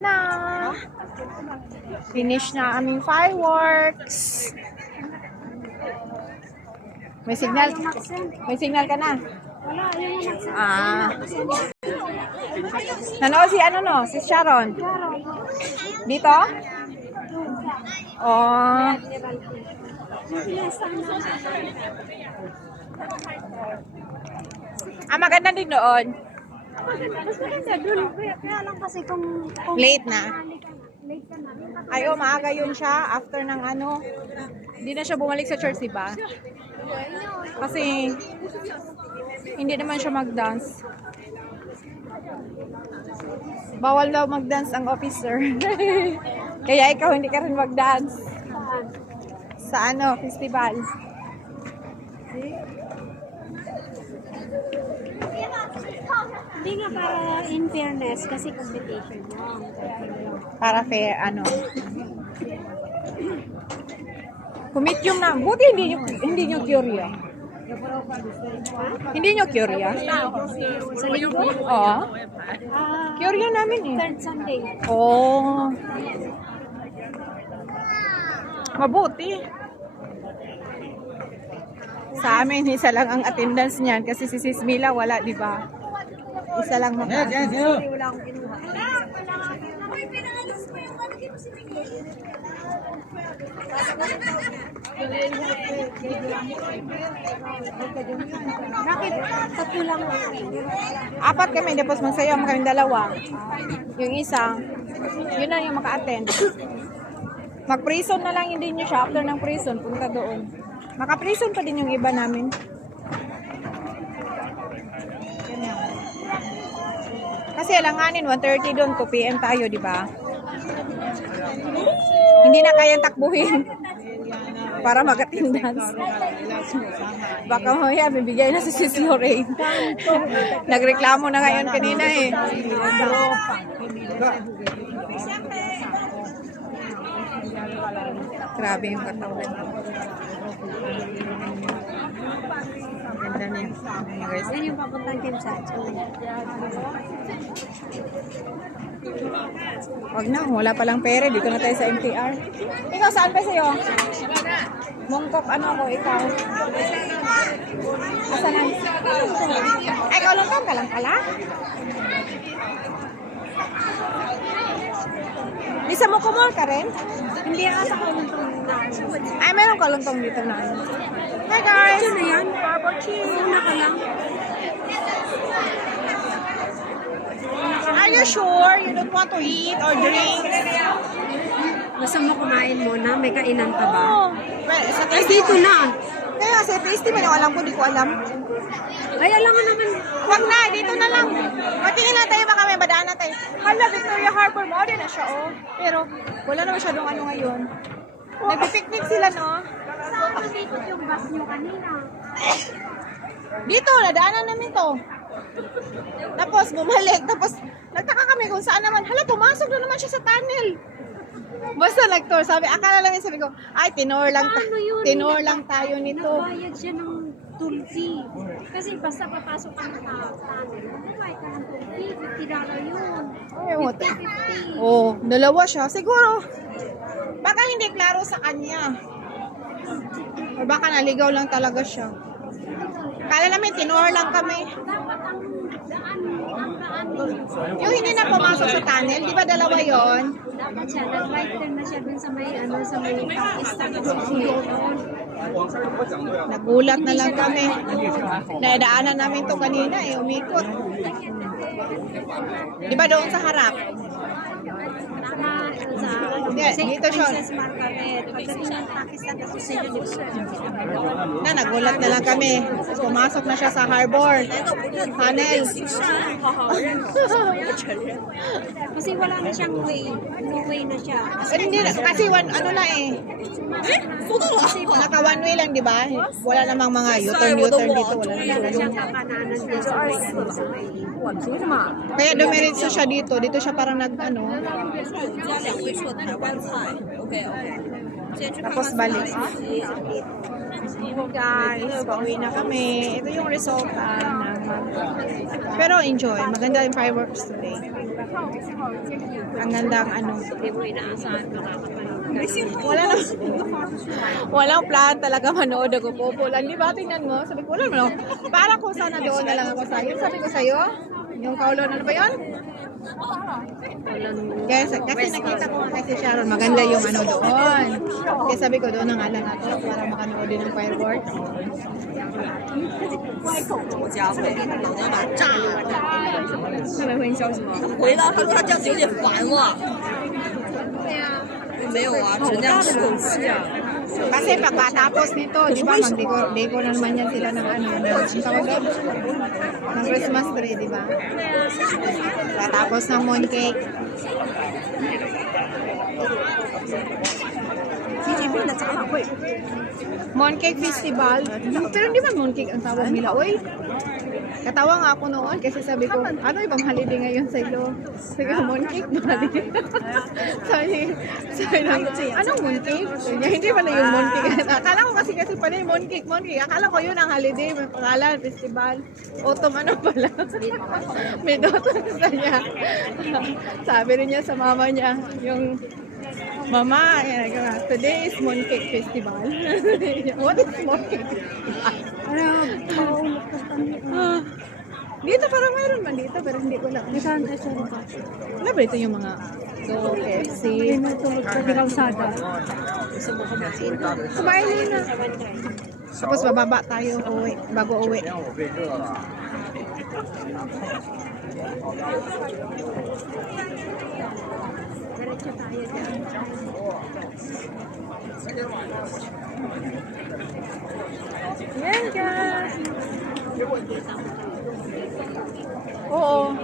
Na. Finish na aming fireworks. May signal. May signal ka na. Wala, yung mga Nanood si ano no? Si Sharon. Dito? Oh. Maganda din doon. mas maganda dun. Kaya lang kasi kung Late na. late ka na. Ayo, maaga yun siya. After ng ano. Hindi na siya bumalik sa church, diba? Kasi hindi naman siya mag-dance. Bawal daw mag-dance ang officer. Kaya ikaw hindi ka rin mag-dance. Sa ano, festival. Hindi nga para in fairness kasi competition yun. Para fair, ano. Kumityum na. Buti hindi nyo curious. Hindi nyo curious? Sa linggo? Oo. Curious namin eh. Third Sunday. Oh. Mabuti. Sa amin, isa lang ang attendance niyan kasi si Sis Mila wala, di ba? Isa lang maka. Wala akong kinuha. Bakit? Tatlo lang. Apat kami, tapos magsayaw kami dalawa. Yung isa, yun na yung maka-attend. Mag-prison na lang hindi nyo siya. After ng prison, punta doon. Maka-prison pa din yung iba namin. Kasi alanganin, 1:30 doon, 2 PM tayo, di ba? Hindi na kayang takbuhin para mag-attendance. Baka mamaya, bibigay na si Sis Lorraine. Nagreklamo na ngayon kanina eh. Grabe yung katawan. Ganda na yung guys. Yan yung papuntang Kimsat. Wag na, wala palang pere. Dito na tayo sa MTR. Ikaw, saan pa sa'yo? Mongkok, ano ako, ikaw? Asan na? Ay, ikaw lang ka lang pala? Lisa mo kumol ka rin? Hindi ako sa kaluntong na. Ay, meron kaluntong dito na. Hi guys! Ano yan? Barbecue. Una ka lang. Are you sure you don't want to eat or drink? Basta mo kumain muna. May kainan pa ba? Oh, well, sa Ay, dito na. Kaya sa tasty man yung alam ko, di ko alam. Ay, alam nga naman. Wag na, dito na lang. Matingin lang tayo, baka may badaan na tayo. Hala, Victoria Harbor, modern na siya, oh. Pero, wala na masyadong ano ngayon. Nagpipiknik sila, no? Saan ko dito yung bus nyo kanina? Dito, nadaanan namin to. Tapos, bumalik. Tapos, nagtaka kami kung saan naman. Hala, pumasok na naman siya sa tunnel. Basta nag-tour. Sabi, akala lang yun, sabi ko, ay, tinor lang tayo nito. Nagbayad siya ng tulsi. Kasi basta papasok ka ng tunnel. Nagbayad ka ng tulsi. $50 yun. Ay, what? 50. Oh, dalawa siya. Siguro, baka hindi klaro sa kanya. O baka naligaw lang talaga siya. Kala namin, tinor lang kami. Dapat ang daan Yung hindi na pumasok sa tunnel, di ba dalawa yon? dapat siya, nag-right turn na siya dun sa may, sa may Pakistan Association. Nagulat na lang kami. Nadaanan namin to kanina eh, umikot. Di ba doon sa harap? Tama, sa Dito siya. Princess Margaret. Pagdating ng Pakistan Association. Nagulat na lang kami. Pumasok na siya sa harbor. Tunnel. Kasi wala na siyang way. No way na siya. Hindi, kasi ano na eh. Naka one way lang, di ba? Wala namang mga U-turn dito. Wala na siyang kakananan dito sa may. Kaya dumiretso siya dito. Dito siya parang nag-ano. Tapos balik. Guys, pauwi na kami. Ito yung resulta ng Pero enjoy. Maganda yung fireworks today. Ang gandang ano. Hindi mo inaasahan makakapanood. Wala na. Walang plan talaga manood ako po. Pulan, di ba? Tingnan mo. Sabi ko, wala mo. Para ko sana doon na lang ako sa'yo. Sabi ko sa'yo, yung kaulo na ba yun? Kasi nakita ko nga kasi Sharon, maganda yung ano doon. Kaya sabi ko doon na nga lang ako para makanood din ng fireworks. 我家回老娘把炸了。他们会消息吗？回了，他说他这样子有点烦了。没有啊，只能这样吃。 Kasi pagkatapos nito, di ba, mag-decor na naman yan sila ng ano, ng tawag doon? Ng Christmas tree, di ba? Pagkatapos ng mooncake. Mooncake Festival. Pero hindi ba mooncake ang tawag nila? Uy, katawa nga ako noon kasi sabi ko, ano ibang holiday ngayon sa ilo? Sabi ko, mooncake ba? sabi lang, anong mooncake? Sabi niya, hindi pala yung mooncake. Akala ko kasi pala yung mooncake. Akala ko yun ang holiday, may pangalan, festival. Autumn ano pala. Mid-autumn sa niya. Sabi rin niya sa mama niya, yung Mama, today is Mooncake Festival. What is Mooncake Festival? Dito parang mayroon man dito, pero hindi ko lang. Wala ba ito yung mga KFC? Sa kalsada. Kumain na. Tapos bababa tayo uwi, bago uwi. Diretso tayo dyan. Yan guys. Oo.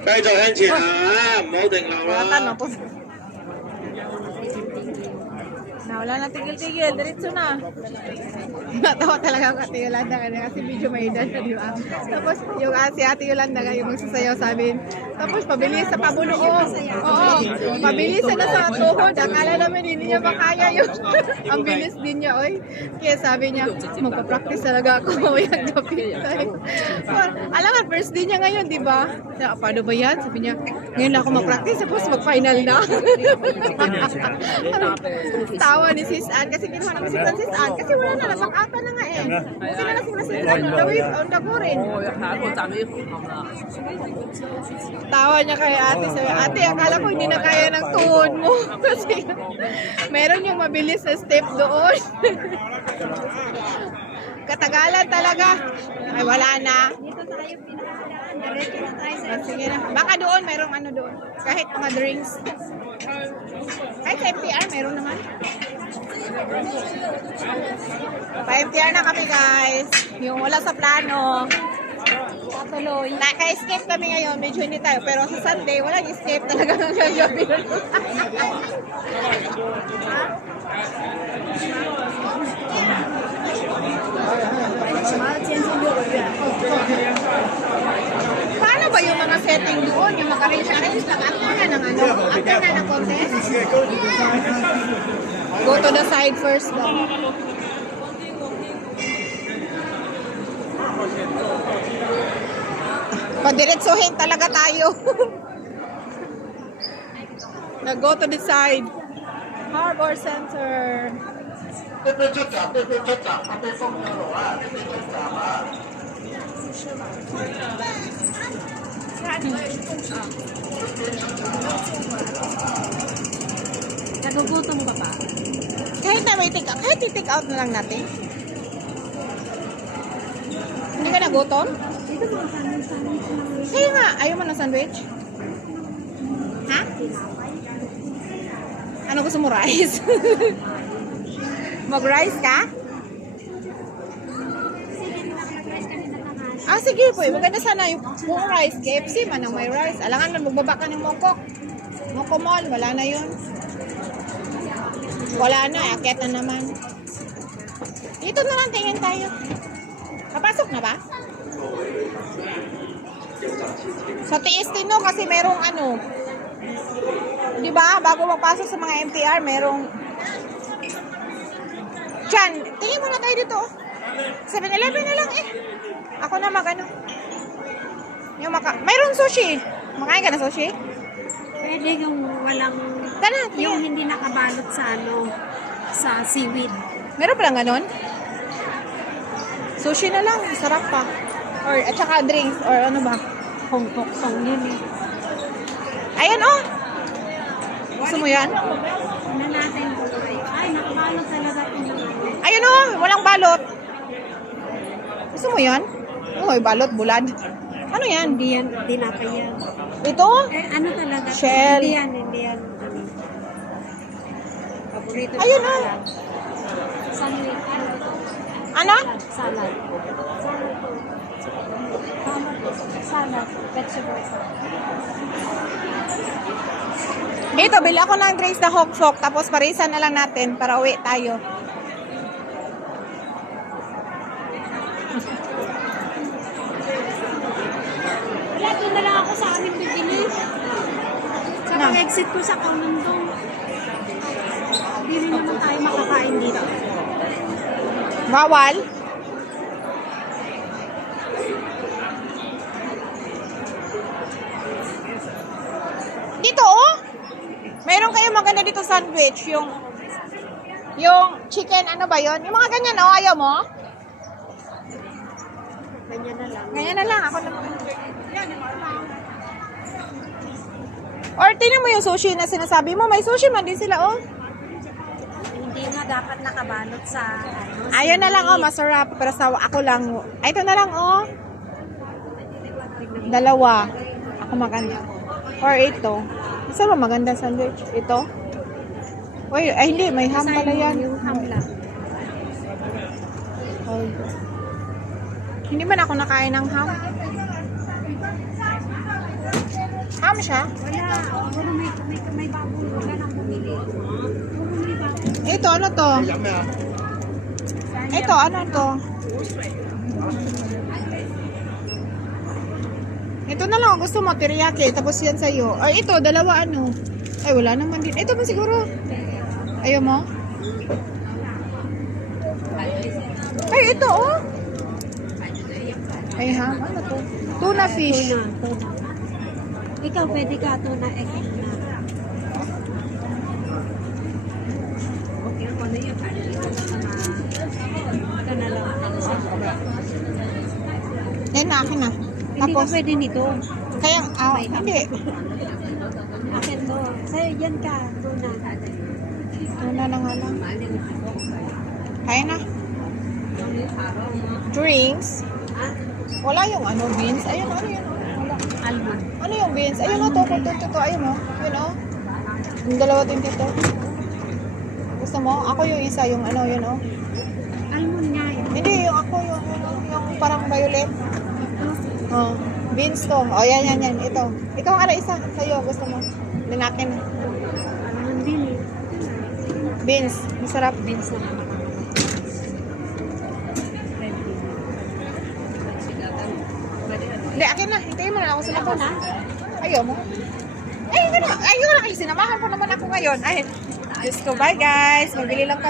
繼續向前行啊，唔好停留 Wala 啦 na po. Wala na tigil-tigil, diretso na. Natawa talaga ako Ate Yolanda kasi medyo may edad na, di ba? Tapos yung si Ate Yolanda yung magsasayaw sa amin. Tapos pabilis sa pabulong. Oo, pabilis na sa tuhod. Akala namin hindi niya makaya yun. Ang bilis din niya, oy. Kaya sabi niya, magpa-practice talaga ako mamayang gabi. Alam nga, first day niya ngayon, di ba? Paano ba yan? Sabi niya, ngayon na ako mag-practice, tapos mag-final na. Tawa ni Sis Ann kasi kinuha namin si Francis Ann kasi wala na, nag-out na nga eh. Kasi na si Francis Ann, on the go rin. Tawa niya kay ate, sabi, ate, akala ko hindi na kaya ng tuhod mo. Kasi meron yung mabilis na step doon. Katagalan talaga. Ay, wala na. Dito tayo pinakadaan. Diretso na tayo sa Sige na. Baka doon, merong ano doon. Kahit mga drinks. Kahit sa FTR, meron naman. Pa-FTR na kami guys. Yung wala sa plano. Patuloy. Naka-escape kami ngayon. Medyo hindi tayo. Pero sa Sunday, walang escape talaga ng gagabi. Paano ba yung mga setting doon? Yung maka-arrange lang after na ng ano? After na ng contest? Go to the side first daw. Padiretsuhin talaga tayo. Nag-go to the side. Harbor Center. 對對出閘，對對出閘，對風咗路啊，對對出閘啊。 Nagugutom ka pa? Kahit na may kahit i-take out na lang natin. Hindi ka nagutom? Dito mga sandwich. Kaya nga, ayaw mo ng sandwich? Ha? Ano gusto mo, rice? Mag-rice ka? Ah, sige po. Maganda sana yung buong rice. KFC man ang may rice. Alangan na magbaba ka ng mokok. Moko mall, wala na yun. Wala na, akyat na naman. Dito na lang, tingin tayo. Kapasok na ba? Sa Tiestino kasi merong ano. Di ba? Bago magpasok sa mga MTR, merong Diyan, tingin muna tayo dito. 7-Eleven na lang eh. Ako na magano. Yung mayroon sushi. Makain ka na sushi? Pwede yung walang, Tara, yung tingin. hindi nakabalot sa sa seaweed. Meron pa lang ganon? Sushi na lang, sarap pa. Or, at saka drinks, or ano ba? Hong Kong yun eh. Ayan, oh! Gusto mo yan? Ano natin po ay, nakabalot talaga ito natin. Ayan, oh! Walang balot. Gusto mo yan? Uy, balot, bulad. Ano yan? Hindi yan, tinapay yan. Ito? Eh, ano talaga? Shell. Hindi yan. Paborito Ayun, ko oh. yan. Sandwich. Ano? Salad. Salad. Vegetable salad. Ito, bili ako ng drinks na hokfok, tapos parisan na lang natin para uwi tayo. Wala, doon na lang ako sa amin bibili. Sa Na. pag-exit ko sa Kaunandong. Hindi rin naman tayo makakain dito. Bawal? Dito, oh! Meron kayo maganda dito sandwich, yung chicken, ano ba yon? Yung mga ganyan, oh, ayaw mo? Ganyan na lang. Ganyan na lang, ako naman. Or tingnan mo yung sushi na sinasabi mo, may sushi man din sila, oh. Hindi nga dapat nakabalot sa Ayun na lang, oh, masarap. Pero sa ako lang, ay, ito na lang, oh. Dalawa. Ako maganda. Or ito. Isa ba maganda sandwich? Ito? Uy, ay hindi, may ham pala yan. Yung ham lang. Oh. Hindi man ako nakain ng ham. Ham siya? Wala. Puro may baboy. Wala nang bumili. Puro may baboy. Ito, ano to? Ito, ano to? Ito na lang, gusto mo, teriyaki, tapos yan sa'yo. Ay, ito, dalawa ano. Ay, wala naman din. Ito ba siguro? Ayaw mo? Ay, ito, oh. Ay, ha? Ano to? Tuna fish. Tuna. Ikaw pwede ka tuna egg na. Okay, ako na yun. Ito na lang. Yan na, akin na. Hindi ka Tapos, pwede nito. kaya, hindi. Akin to. Sa'yo, yan ka. Tuna. Tuna na nga lang. Kaya na. Drinks. Wala yung ano, beans. Ayun, ano yun? Wala. Almond. Ano yung beans? Ayun, oh, to. Ayun, oh. Yun, oh. Yung dalawa din dito. Gusto mo? Ako yung isa, yung ano, yun, oh. Almond nga yun. Hindi, yung ako, yung parang violet. Oh, beans to. Oh, yan. Ito. Ikaw, ala isa. Sa'yo, gusto mo. Linakin. Almond din eh. Beans. Masarap. Beans na naman. Hindi, akin na. Hintayin mo na lang ako sa Ako labas. na? Ayaw mo? Ay, yun na. Ayaw na. Sinamahan pa naman ako ngayon. Ay, Diyos ko. Bye, guys. Magbili lang kami.